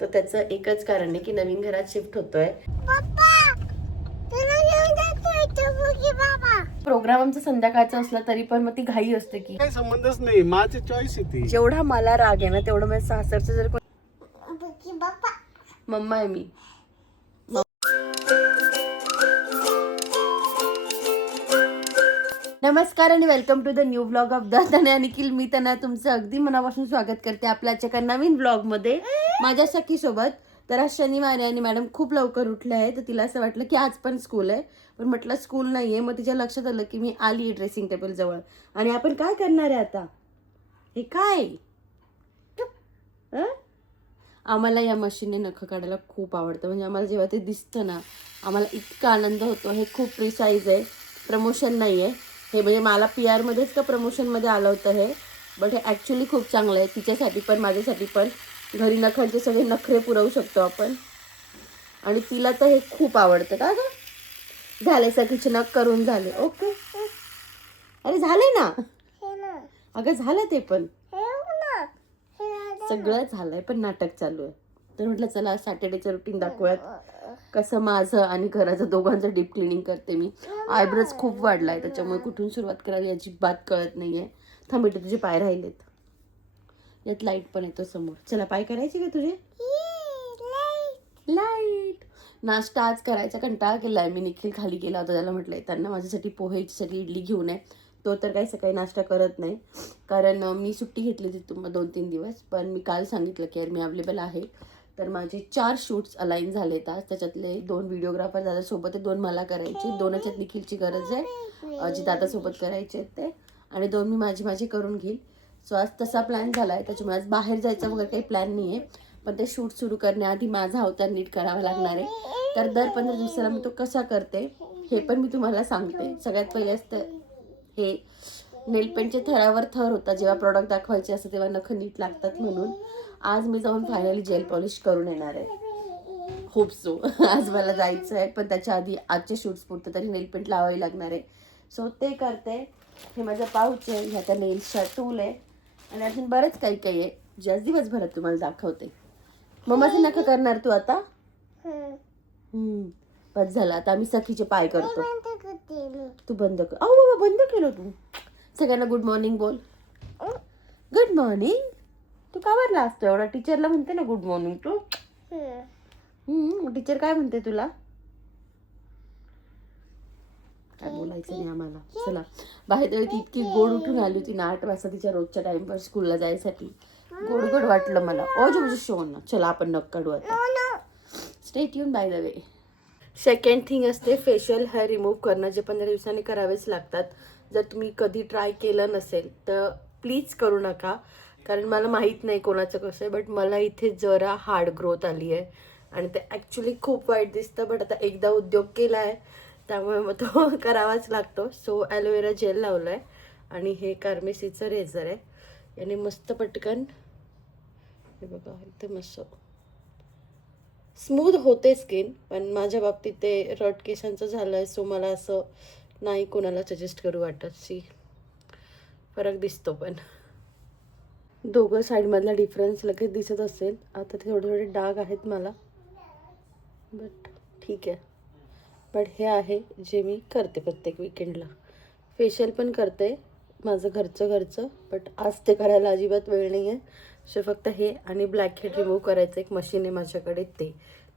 तर त्याचं एकच कारण आहे की नवीन घरात शिफ्ट होतोय. प्रोग्राम आमचा संध्याकाळचा असला तरी पण मग ती घाई असते की काही संबंधच नाही, माझी चॉईस आहे ती. जेवढा मला राग आहे ना तेवढं माझ्या सासरचं जर मम्मा आहे मी. नमस्कार आणि welcome to the new blog of Tanaya Nikhil. मी त्यांना तुमचं अगदी मनापासून स्वागत करते आपल्या आजच्या नवीन ब्लॉगमध्ये माझ्या सखीसोबत. तर आज शनिवार आहे आणि मॅडम खूप लवकर उठल्या आहे, तर तिला असं वाटलं की आज पण स्कूल आहे, पण म्हटलं स्कूल नाही आहे. मग तिच्या लक्षात आलं की मी आली ड्रेसिंग टेबल जवळ आणि आपण काय करणार आहे आता. हे काय आम्हाला या मशीनने नखं काढायला खूप आवडतं. म्हणजे आम्हाला जेव्हा ते दिसतं ना आम्हाला इतका आनंद होतो. हे खूप प्रिसाईज आहे, प्रमोशन नाही आहे हे. म्हणजे मला PR मध्येच का प्रमोशनमध्ये आलं होतं हे, बट हे ॲक्च्युली खूप चांगलं आहे तिच्यासाठी पण माझ्यासाठी पण. घरी नखांचे सगळे नखरे पुरवू शकतो आपण. आणि तिला तर हे खूप आवडतं. का गं झाले सखीचे नख करून झाले. ओके अरे झाले ना अगं, झालं ते पण सगळं झालंय, पण नाटक चालू आहे. तर म्हटलं चला सॅटर्डेचं रुटीन दाखवूयात कसं माझं आणि घराचं दोघांचं डीप क्लिनिंग करते मी. आयब्रोज खूप वाढलाय त्याच्यामुळे कुठून सुरुवात करावी याची बात कळत नाहीये. थांबते तुझे पाय राहिलेत, यात लाईट पण येतो समोर. चला पाय करायचे का तुझे. लाईट नाश्ता आज करायचा कंटाळा केलाय मी. निखिल खाली गेला होता, त्याला म्हटलंय त्यांना माझ्यासाठी पोहेसाठी इडली घेऊन आहे. तो तर काही सकाळी नाश्ता करत नाही, कारण मी सुट्टी घेतली होती 2-3 दिवस. पण मी काल सांगितलं की यार मी अवेलेबल आहे. तर माझे 4 शूट्स अलाईन झालेत आज. त्याच्यातले 2 व्हिडिओग्राफर दादासोबत आहे, 2 मला करायचे, 2च आहेत निखिलची गरज आहे जी दादासोबत करायचे आहेत ते, आणि 2 मी माझी करून घेईल. सो आज तसा प्लॅन झाला आहे. त्याच्यामुळे आज बाहेर जायचा वगैरे काही प्लॅन नाही आहे, पण ते शूट सुरू करण्याआधी माझा अवतार नीट करावा लागणार आहे. तर दर 15 दिवसाला मी तो कसा करते हे पण मी तुम्हाला सांगते. सगळ्यात पहिले असतं हे नेलपेंटचे थरावर थर होता, जेव्हा प्रॉडक्ट दाखवायचे असतं तेव्हा नख नीट लागतात म्हणून. आज मी जाऊन फायनली जेल पॉलिश करून येणार आहे. Hope so. आज मला जायचं आहे, पण त्याच्या आधी आजचे शूट्स पुरतं तरी नेलपेंट लावावी लागणार आहे. सो ते करते. हे माझं पाऊच आहे, ह्याचा नेल्सचा टूल आहे, आणि अजून बरंच काही काही आहे जे आज दिवसभरात तुम्हाला दाखवते. मम्माचे नखं करणार तू आता. बस झालं, आता आम्ही सखीचे पाय करतो. तू बंद कर. अहो बाबा बंद केलं तू. सगळ्यांना गुड मॉर्निंग बोल. Good morning. तू का बरला असतो एवढा. टीचरला म्हणते ना गुड मॉर्निंग तू. टीचर काय म्हणते तुला. काय बोलायचं नाही आम्हाला. चला बाहेर ती इतकी गोड उठून आली होती ना 8 वाजता तिच्या रोजच्या टाइमवर स्कूलला जायसाठी. गोड गोड वाटलं मला. ओज शोन ना. चला आपण नख काढू आता. Stay tune by the way. Second thing असते फेशियल हेअर रिमूव्ह करणं, जे 15 दिवसांनी करावेच लागतात. जर तुम्ही कधी ट्राय केलं नसेल तर प्लीज करू नका, कारण मला माहीत नाही कोणाचं कसं आहे, बट मला इथे जरा हार्ड ग्रोथ आली आहे आणि ते ॲक्च्युली खूप वाईट दिसतं. बट आता एकदा उद्योग केला आहे त्यामुळे मग तो करावाच लागतो. सो ॲलोवेरा जेल लावलं आहे आणि हे कार्मेसीचं रेझर आहे. याने मस्त पटकन हे बघा एकदम मस्त स्मूथ होते स्किन. पण माझ्या बाबतीत ते रट केसांचं झालं आहे, सो मला असं नाही कोणाला सजेस्ट करू वाटत. फरक दिसतो, पण दोघं साईडमधला डिफरन्स लगेच दिसत असेल. आता ते थोडे थोडे डाग आहेत मला, बट ठीक आहे. बट हे आहे जे मी करते प्रत्येक विकेंडला. फेशियल पण करते माझं घरचं, बट आज ते करायला अजिबात वेळ नाही आहे. सो फक्त हे आणि ब्लॅक हेड रिमूव्ह करायचं एक मशीन आहे माझ्याकडे,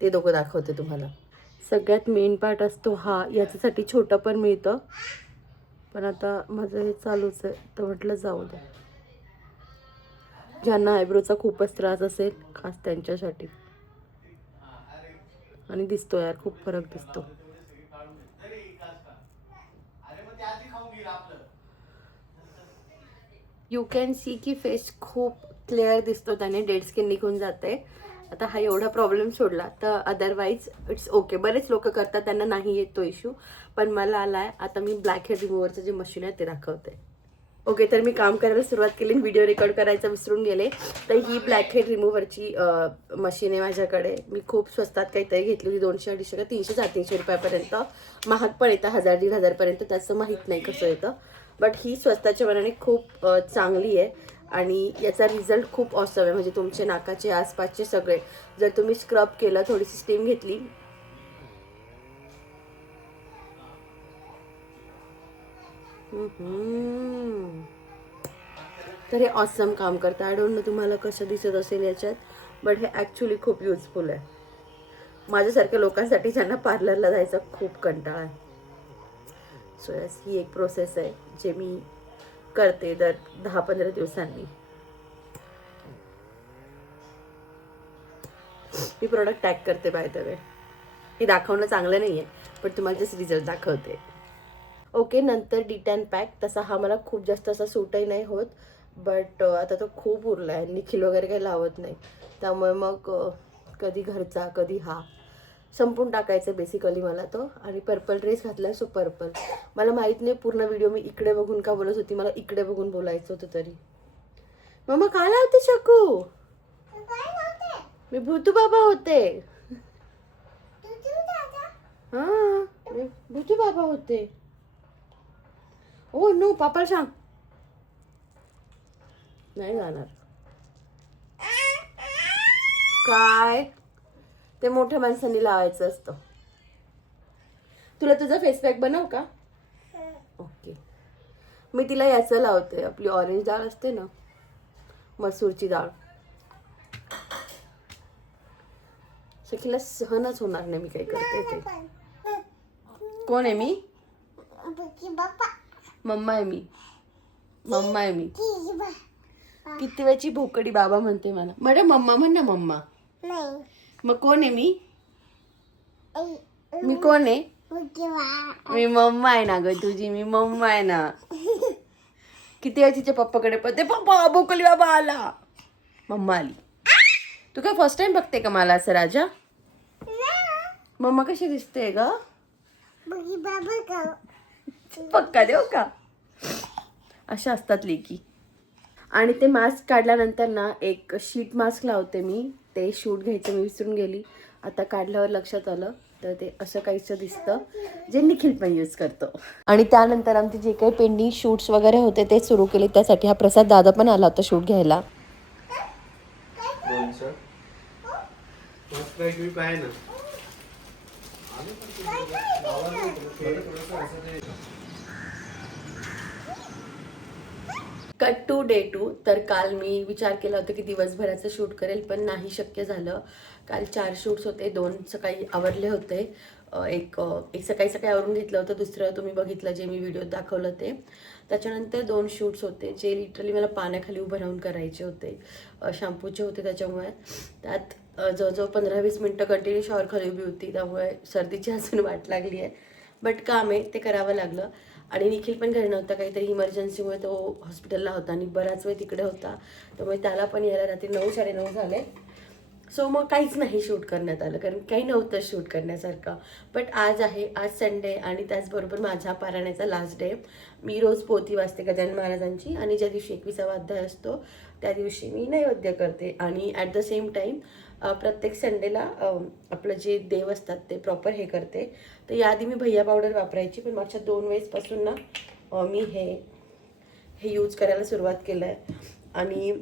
ते दोघं दाखवते तुम्हाला. सगळ्यात मेन पार्ट असतो हा. याच्यासाठी छोटं पण मिळतं, पण आता माझं हे चालूच आहे तर म्हटलं जाऊ दे. ज्यांना आयब्रोचा खूपच त्रास असेल खास त्यांच्यासाठी. आणि दिसतो यार खूप फरक दिसतो. यू कॅन सी की फेस खूप क्लिअर दिसतो, त्याने डेड स्किन निघून जाते. आता हा एवढा प्रॉब्लेम सोडला तर अदरवाईज इट्स ओके. बरेच लोक करतात त्यांना नाही येत तो इश्यू, पण मला आला आहे. आता मी ब्लॅक हेड रिमूव्हरचं जे मशीन आहे ते दाखवते. ओके, तर मी काम करायला सुरुवात केली, व्हिडिओ रेकॉर्ड करायचं विसरून गेले. तर ही ब्लॅक हेड रिमूव्हरची मशीन आहे माझ्याकडे. मी खूप स्वस्तात काहीतरी घेतली होती, 200-250 का 300-350 रुपयापर्यंत. महाग पण येतं 1000-1500 पर्यंत, त्याचं माहीत नाही कसं येतं. बट ही स्वस्ताच्या मनाने खूप चांगली आहे आणि याचा रिझल्ट खूप ऑसम आहे. म्हणजे तुमचे नाकाचे आसपासचे सगळे जर तुम्ही स्क्रब केलं, थोडीशी स्टीम घेतली, तर हे ऑसम काम करतं. आय डोंट नो तुम्हाला कसं दिसत असेल याच्यात, बट हे ॲक्च्युली खूप युजफुल आहे माझ्यासारख्या लोकांसाठी ज्यांना पार्लरला जायचा खूप कंटाळा आहे. सो यस, ही एक प्रोसेस आहे जे मी करते दर 10-15 दिवसांनी. मी प्रोडक्ट टॅग करते बाय द वे. हे दाखवणं चांगलं नाही आहे, पण तुम्हाला जस्ट रिझल्ट दाखवते. ओके, नंतर डिटॅन पॅक. तसा हा मला खूप जास्त असा सूटही नाही होत, बट आता तो खूप उरला आहे. निखिल वगैरे काही लावत नाही, त्यामुळे मग कधी घरचा कधी हा संपून टाकायचं बेसिकली मला तो. आणि पर्पल ड्रेस घातला, सो पर्पल. मला माहीत नाही पूर्ण व्हिडिओ मी इकडे बघून का बोलत होती, मला इकडे बघून बोलायचं होतं तरी. मम्मा का लावते शकू? मी भूतू बाबा होते. हां, मी भूतू बाबा होते. ओ नो, पापाला सांग. नाही जाणार. काय ते मोठ्या माणसांनी लावायचं असतं. तुला तुझा फेस पॅक बनव का? ओके, मी तिला याचं लावते, आपली ऑरेंज डाळ असते ना, मसूरची डाळ. सखीला सहनच होणार नाही मी काय करते ते. कोण आहे मी? मम्मा आहे मी. मम्मा आहे मी. किती वेळची भोकडी बाबा म्हणते मला. मॅडम मम्मा म्हण ना. मम्मा मग कोण आहे मी? मी कोण आहे? मी मम्मा आहे ना ग तुझी. मी मम्मा आहे ना. किती वेळ तिच्या पप्पाकडे पळते, पप्पा भोकली बाबा आला. मम्मा आली. तू काय फर्स्ट टाइम बघते का मला असं राजा? मम्मा कशी दिसते ग? पक्का देऊ का? अशा असतात लेकी. आणि ते मास्क काढल्यानंतर ना एक शीट मास्क लावते मी. ते शूट घ्यायचं मी विसरून गेली, आता काढल्यावर लक्षात आलं. तर ते असं काहीसं दिसतं, जे निखिल पण यूज करतो. आणि त्यानंतर आमचे जे काही पेंडिंग शूट्स वगैरे होते ते सुरू केले. त्यासाठी हा प्रसाद दादा पण आला होता शूट घ्यायला. Cut to day 2. तर काल मी विचार केला होता की दिवसभराचं शूट करेल, पण नाही शक्य झालं. काल 4 शूट्स होते. 2 सकाळी आवरले होते, एक सकाळी आवरून घेतलं होतं, दुसरं तुम्ही बघितलं जे मी व्हिडिओ दाखवलं ते. त्याच्यानंतर 2 शूट्स होते जे लिटरली मला पाण्याखाली उभं राहून करायचे होते. शॅम्पूचे होते, त्याच्यामुळे त्यात जवळजवळ 15-20 मिनटं कंटिन्यू शॉवर खाली उभी होती. त्यामुळे सर्दीची अजून वाट लागली आहे, बट काम आहे ते करावं लागलं. आणि निखिल पण घरी नव्हता, काहीतरी इमर्जन्सीमुळे तो हॉस्पिटलला होता आणि बराच वेळ तिकडे होता, त्यामुळे त्याला पण यायला रात्री 9-9:30 झाले. सो मग काहीच नाही शूट करण्यात आलं, कारण काही नव्हतं शूट करण्यासारखं. बट आज आहे, आज संडे, आणि त्याचबरोबर माझा पारायणाचा लास्ट डे. मी रोज पोथी वाचते गजानन महाराजांची, आणि ज्या दिवशी 21वा अध्याय असतो त्या दिवशी मी नैवेद्य करते. आणि ॲट द सेम टाईम प्रत्येक संडेला आपलं जे देव असतात ते प्रॉपर हे करते. तर याआधी मी भैया पावडर वापरायची, पण मागच्या 2 वेळेसपासून ना मी हे यूज करायला सुरुवात केलं आहे. आणि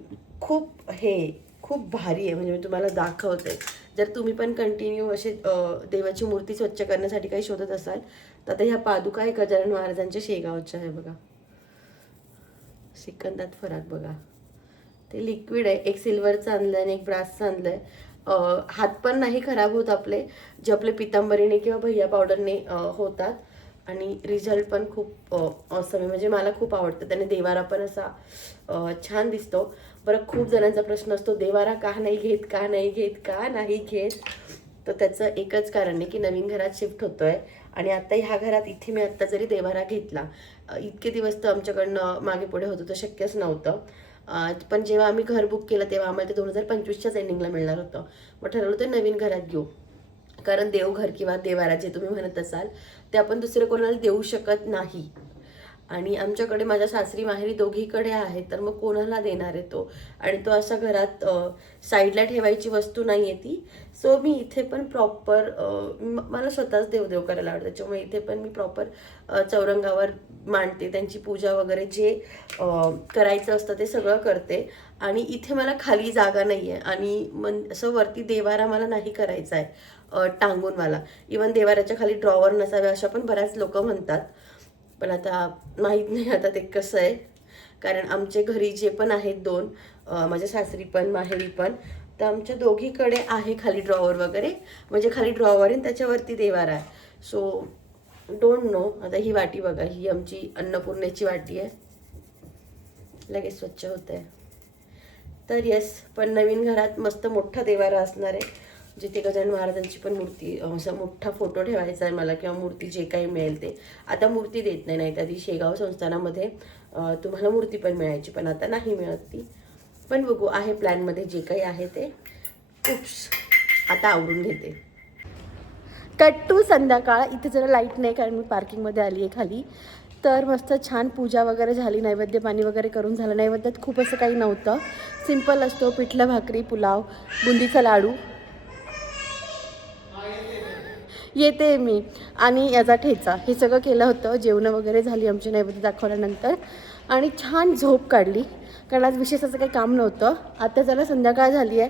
खूप भारी आहे. म्हणजे मी तुम्हाला दाखवते. जर तुम्ही पण कंटिन्यू असे देवाची मूर्ती स्वच्छ करण्यासाठी काही शोधत असाल, तर आता ह्या पादुका आहे गजानन महाराजांच्या शेगावच्या आहे बघा. सिकंदात फरक बघा. ते लिक्विड आहे. एक सिल्वरचं आणलं आहे आणि एक ब्रासचं आणलं आहे. हात पण नाही खराब होत आपले, जे आपले पितांबरीने किंवा भैया पावडरने होतात. आणि रिझल्ट पण खूप ऑसम आहे. म्हणजे मला खूप आवडतं. त्याने देवारा पण असा छान दिसतो. बरं, खूप जणांचा प्रश्न असतो, देवारा का नाही घेत. तर त्याचं एकच कारण आहे की नवीन घरात शिफ्ट होतोय, आणि आता ह्या घरात इथे मी आत्ता जरी देवारा घेतला, इतके दिवस तर आमच्याकडनं मागे पुढे होतं तर शक्यच नव्हतं. पण जेव्हा आम्ही घर बुक केलं तेव्हा आम्हाला ते 2025च्याच एंडिंगला मिळणार होतं. मग ठरवलं ते नवीन घरात घेऊ, कारण देवघर किंवा देवारा जे तुम्ही म्हणत असाल ते आपण दुसरं कोणाला देऊ शकत नाही. आणि आमच्याकडे माझ्या सासरी माहेरी दोघीकडे आहे, तर मग कोणाला देणार आहे तो. आणि तो असा घरात साईडला ठेवायची वस्तू नाही आहे ती. सो मी इथे पण प्रॉपर मला स्वतःच देवदेव करायला आवडतं, त्याच्यामुळे इथे पण मी प्रॉपर चौरंगावर मांडते, त्यांची पूजा वगैरे जे करायचं असतं ते सगळं करते. आणि इथे मला खाली जागा नाही आहे आणि असं वरती देवारा मला नाही करायचा आहे टांगून. मला इवन देवाऱ्याच्या खाली ड्रॉवर नसावे अशा पण बऱ्याच लोक म्हणतात, पण आता माहीत नाही आता ते कसं आहे. कारण आमचे घरी जे पण आहेत दोन, माझ्या सासरी पण माहेरी पण, तर आमच्या दोघीकडे आहे खाली ड्रॉवर वगैरे, म्हणजे खाली ड्रॉवर आहे त्याच्यावरती देवारा आहे. So don't know. आता ही वाटी बघा, ही आमची अन्नपूर्णेची वाटी आहे, लगेच स्वच्छ होते. तर येस, पण नवीन घरात मस्त मोठा देवारा असणार आहे, जिथे गजानन महाराजांची पण मूर्ती, असा मोठा फोटो ठेवायचा आहे मला, किंवा मूर्ती जे काही मिळेल ते. आता मूर्ती देत नाही, त्या आधी शेगाव संस्थानामध्ये तुम्हाला मूर्ती पण मिळायची, पण आता नाही मिळत ती. पण बघू, आहे प्लॅनमध्ये जे काही आहे ते. उप्स, आता आवडून घेते. कट टू संध्याकाळ. इथे जरा लाईट नाही कारण मी पार्किंगमध्ये आली आहे खाली. तर मस्त छान पूजा वगैरे झाली, नैवेद्य पाणी वगैरे करून झालं. नैवेद्यात खूप असं काही नव्हतं, सिम्पल असतो, पिठलं भाकरी, पुलाव, बुंदीचा लाडू, येते मी, आणि याचा ठेचा, हे सगळं केलं होतं. जेवणं वगैरे झाली आमची नैवेद्य दाखवल्यानंतर, आणि छान झोप काढली, कारण आज विशेष असं काही काम नव्हतं. आता जरा संध्याकाळ झाली आहे,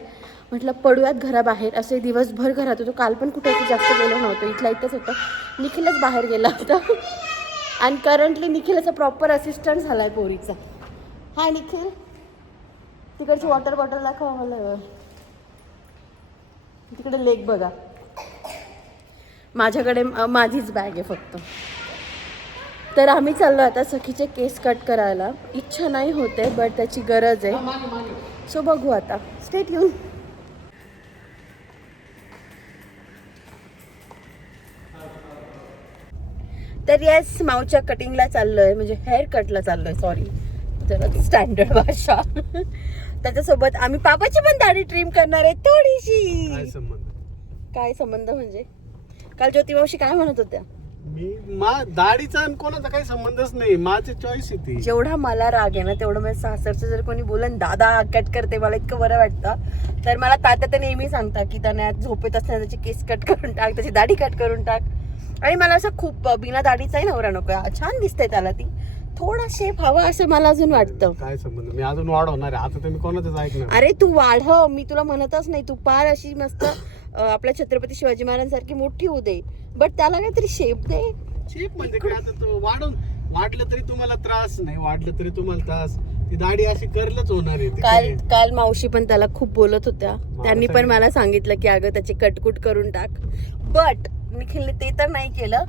म्हटलं पडूयात घराबाहेर. असे दिवसभर घरात होतो, काल पण कुठे असं जास्त गेलो नव्हतं, इथल्या इथंच होतं. निखिलच बाहेर गेला होता आणि करंटली निखिल असा प्रॉपर असिस्टंट झाला आहे पोरीचा. हाय निखिल, तिकडची वॉटर बॉटल दाखवा मला. तिकडे लेक बघा, माझ्याकडे माझीच बॅग आहे फक्त. तर आम्ही चाललो आता सखीचे केस कट करायला. इच्छा नाही होते, बट त्याची गरज आहे, सो बघू आता. Stay tune. तर येस, माऊच्या कटिंगला चाललोय, म्हणजे हेअर कटला चाललोय, सॉरी, जरा स्टँडर्ड भाषा. त्याच्यासोबत आम्ही पापाची पण दाढी ट्रिम करणार आहे थोडीशी. काय संबंध म्हणजे? काल ज्योती मावशी काय म्हणत होत्या? दाढीचा आणि कोणाचा काही संबंधच नाही, माझी चॉईस आहे ती. जेवढा मला राग आहे ना, तेवढं माझ्या सासरचं जर कोणी बोलन दादा कट करते, मला इतकं बरं वाटतं. तर मला तात्या तर नेहमी सांगता की त्याने झोपेत असताना त्याची केस कट करून टाक, त्याची दाढी कट करून टाक. आणि मला असं खूप बिना दाढीचाही नवरा नको, छान दिसतंय त्याला, ती थोडा शेप हवा असं मला अजून वाटतं. काय संबंध, मी अजून वाढवणार आहे आता, तुम्ही कोणाचंच ऐकणार. अरे तू वाढव, मी तुला म्हणतच नाही, तू पार अशी मस्त आपल्या छत्रपती शिवाजी महाराजांसारखी मोठी होऊ दे, बट त्याला काहीतरी शेप दे. शेप म्हणजे काय, आता तो वाढलं तरी तुम्हाला त्रास नाही, वाढलं तरी तुम्हाला त्रास. ती दाढी अशी करलच होणार आहे. काल मावशी पण त्याला खूप बोलत होत्या, त्यांनी पण मला सांगितलं की अगं त्याची कटकुट करून टाक, बट निखिलने ते तर नाही केलं.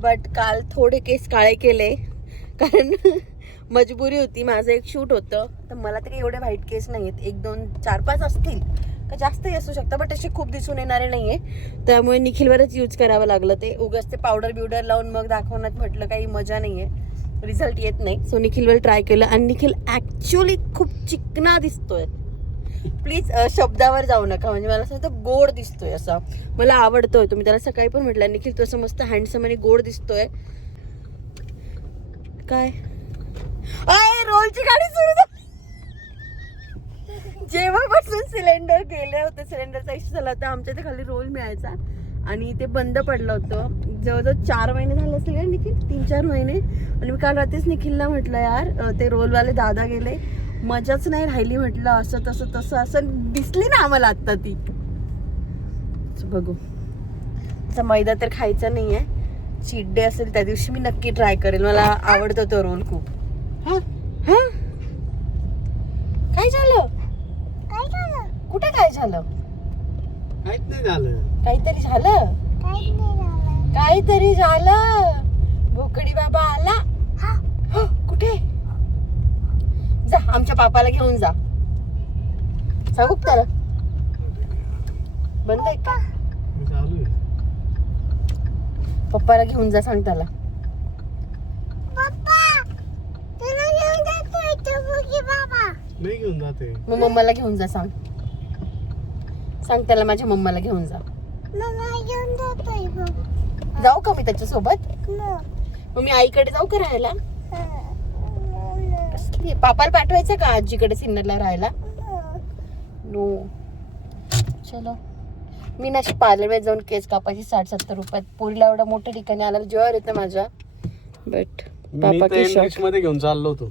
बट काल थोडे केस काळे केले, कारण मजबुरी होती. माझं एक शूट होतं, तर मला तर काही एवढे व्हाईट केस नाही आहेत, 1 2 4 5 असतील का, जास्तही असू शकतं, बट असे खूप दिसून येणारे नाही आहे. त्यामुळे निखिलवरच यूज करावं लागलं ते. उगाच ते पावडर बिवडर लावून मग दाखवण्यात म्हटलं काही मजा नाही आहे, रिझल्ट येत नाही. सो निखिलवर ट्राय केलं, आणि निखिल ॲक्च्युली खूप चिकना दिसतोय. प्लीज शब्दावर जाऊ नका, म्हणजे मला असं वाटतं गोड दिसतोय, असा मला आवडतोय. तुम्ही त्याला सकाळी पण म्हटलं निखिल तू असं मस्त हँडसम आणि गोड दिसतोय. काय रोलची गाडी सुरू झाली. जेव्हापासून सिलेंडर गेले होते, सिलेंडरचा इश्यू झाला होता, आमच्या इथे खाली रोल मिळायचा आणि ते बंद पडलं होतं. जवळजवळ 4 महिने झाले असतील का निखिल, 3-4 महिने. आणि मी काल रात्रीच निखिलला म्हटलं यार ते रोलवाले दादा गेले, मजाच नाही राहिली, म्हटलं असं तसं तसं असं दिसली ना आम्हाला आत्ता ती. बघू, त्याचा मैदा तर खायचा नाही आहे. चीट डे असेल त्या दिवशी मी नक्की ट्राय करेल, मला आवडतो तो रोल खूप. हा काय झालं? कुठे काय झालं? काहीच नाही झालं. काहीतरी झालं, काहीतरी झालं. भोकडी बाबा आला. कुठे? जा आमच्या पापाला घेऊन जा. सांगू त्याला बंद आहे का? पप्पाला घेऊन जा, सांग त्याला. नाही घेऊन जाते. मग मम्माला घेऊन जा, सांग त्याला माझ्या मम्माला घेऊन जा. जाऊ का मी त्याच्यासोबत? मग मी आईकडे जाऊ का राहायला? कसली पापाला पाठवायचं का आजीकडे सिन्नरला राहायला? नो. चलो मी ना पार्लरमध्ये जाऊन केस कापायची 60-70 रुपयात. पोरीला एवढं मोठ्या ठिकाणी आला जेव्हा येतं माझ्या. बट मी तर इंग्लिश मध्ये घेऊन चाललो होतो.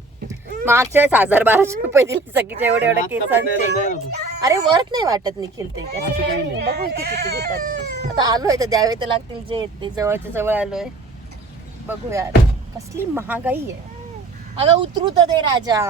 मागच्या 1000-1200 रुपये दिले सगळीच्या एवढ्या आता पण केसांचे. द्यायला जाणार होतो. अरे वर्थ नाही वाटत निखिल ते. असं काही नाही. बघू किती घेतात. आता आलोय तर द्यावे तर लागतील जे आहेत ते. जवळच्या जवळ आलोय. बघू यार कसली महागाई आहे. अगं उतरू तर दे राजा.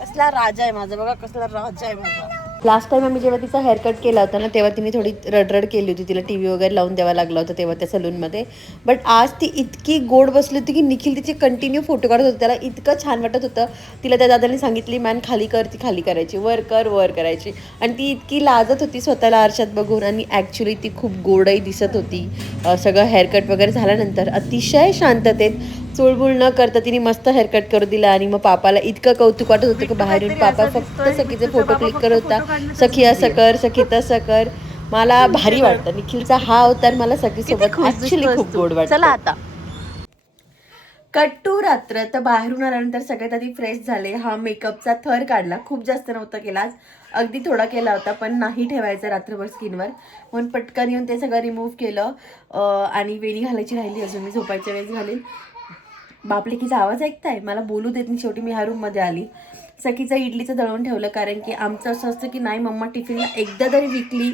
कसला राजा आहे माझा बघा, कसला राजा आहे माझा. लास्ट टाइम आम्ही जेव्हा तिचा हेअरकट केला होता ना तेव्हा तिने थोडी रडरड केली होती. तिला टी व्ही वगैरे लावून द्यावा लागला होता तेव्हा त्या सलूनमध्ये. बट आज ती इतकी गोड बसली होती की निखिल तिचे कंटिन्यू फोटो काढत होते. त्याला इतकं छान वाटत होतं. तिला त्या दादाने सांगितली मॅन खाली कर, ती खाली करायची, वर कर, वर करायची. आणि ती इतकी लाजत होती स्वतःला आरशात बघून. आणि ॲक्च्युली ती खूप गोडही दिसत होती. सगळं हेअरकट वगैरे झाल्यानंतर अतिशय शांततेत चुळबुळ न करता तिने मस्त हेअरकट करू दिला. आणि मग पापाला इतकं कौतुक वाटत होतं की बाहेरून पापा फक्त सखीचे फोटो क्लिक करत होता. सखी असं कर, सखी तसं कर. मला भारी वाटतं निखिलचा हा अवतार मला सखीसोबत ऍक्च्युली खूप गोड वाटतं. चला आता कट्टू रात्र. तर बाहेरून आल्यानंतर सगळ्यात आधी फ्रेश झाले. हा मेकअपचा थर काढला. खूप जास्त नव्हता केला आज, अगदी थोडा केला होता. पण नाही ठेवायचा रात्रभर स्किनवर म्हणून पटकन येऊन ते सगळं रिमूव्ह केलं. आणि वेणी घालायची राहिली अजून, मी झोपायच्या वेळेस घालेल. बापलेकीचा आवाज ऐकताय, मला बोलू देत नाही. शेवटी मी ह्या रूममध्ये आली. सखीचं इडलीचं दळून ठेवलं कारण की आमचं असं असतं की नाही मम्मा टिफिनला एकदा तरी वीकली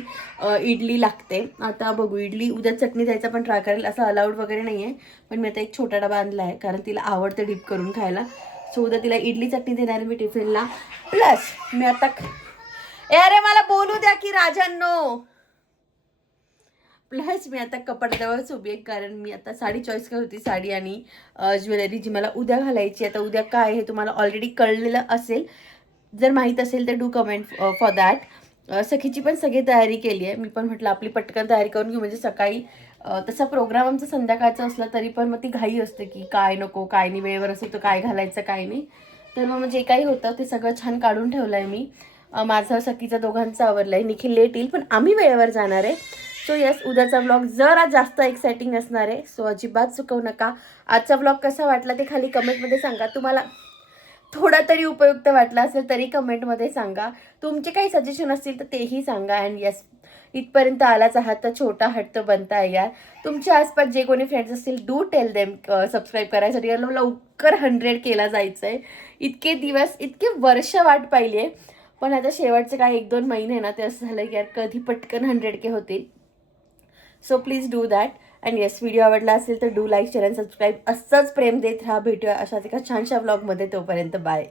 इडली लागते. आता बघू, इडली उद्या चटणी द्यायचा पण ट्राय करेल. असं अलाउड वगैरे नाही आहे पण मी आता एक छोटा डबा आणला आहे कारण तिला आवडतं डीप करून खायला. सो उद्या तिला इडली चटणी देणार आहे मी टिफिनला. प्लस मी आता अरे मला बोलू द्या की राजांनो. प्लस मी आता कपाटाजवळच उभी आहे कारण मी आता साडी चॉईस करत होती. साडी आणि ज्वेलरी जी मला उद्या घालायची. आता उद्या काय हे तुम्हाला ऑलरेडी कळलेलं असेल. जर माहीत असेल तर डू कमेंट फॉर दॅट. सखीची पण सगळी तयारी केली आहे. मी पण म्हटलं आपली पटकन तयारी करून घेऊ म्हणजे सकाळी तसा प्रोग्राम आमचा संध्याकाळचा असला तरी पण मग ती घाई असते की काय नको, काय नाही, वेळेवर असेल तर काय घालायचं काय नाही. तर मग जे काही होतं ते सगळं छान काढून ठेवलं आहे मी. माझं सखीचं दोघांचं आवरलं आहे. निखिल लेट येईल पण आम्ही वेळेवर जाणार आहे. सो येस, उद्याचा व्लॉग जरा जास्त एक्साइटिंग असणार आहे. सो अजिबात चुकवू नका. आजचा व्लॉग कसा वाटला ते खाली कमेंटमध्ये सांगा. तुम्हाला थोडा तरी उपयुक्त वाटला असेल तरी कमेंटमध्ये सांगा. तुमचे काही सजेशन असतील तर तेही सांगा. अँड येस, इथपर्यंत आलाच आहात तर छोटा हट्ट बनता यार. तुमच्या आसपास जे कोणी फ्रेंड्स असतील डू टेल देम सबस्क्राईब करायसाठी. याला लवकर 100 केला जायचं आहे. इतके दिवस, इतके वर्ष वाट पाहिली आहे पण आता शेवटचे काय 1-2 महिने ना ते असं झालं की यार कधी पटकन 100K होतील. So please do that. And yes, video आवडला असेल तर do like, share and subscribe. असंच प्रेम देत राहा. भेटूया अशाच एका छानशा व्लॉगमध्ये. तोपर्यंत बाय.